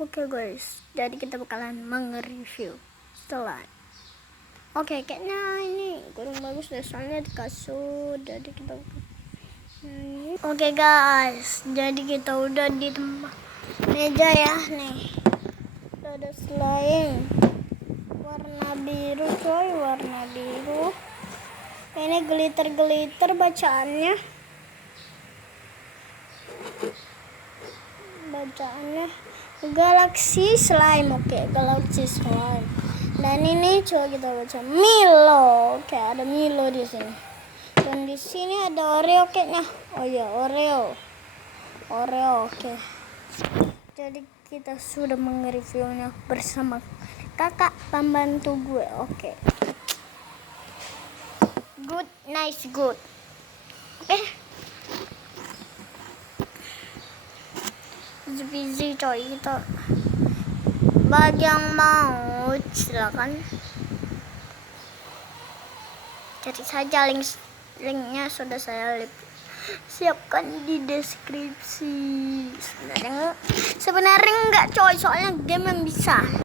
Oke guys, jadi kita bakalan nge-review slime. Oke, kayaknya ini kurang bagus deh, soalnya di kasur. Jadi kita Oke guys, jadi kita udah di tempat meja ya nih. Udah ada slime warna biru coy, warna biru. Ini glitter bacaannya Galaxy Slime. Oke, Galaxy Slime. Dan ini coba kita baca Milo. Oke, ada Milo di sini. Dan di sini ada Oreo kayaknya. Oh iya, Oreo. Oke. Jadi kita sudah mereviewnya bersama kakak pembantu gue. Oke. Good, nice, good. Oke. Easy coy, kita bagi yang mau silakan cari saja, linknya sudah saya siapkan di deskripsi. Sebenarnya enggak coy, soalnya game yang bisa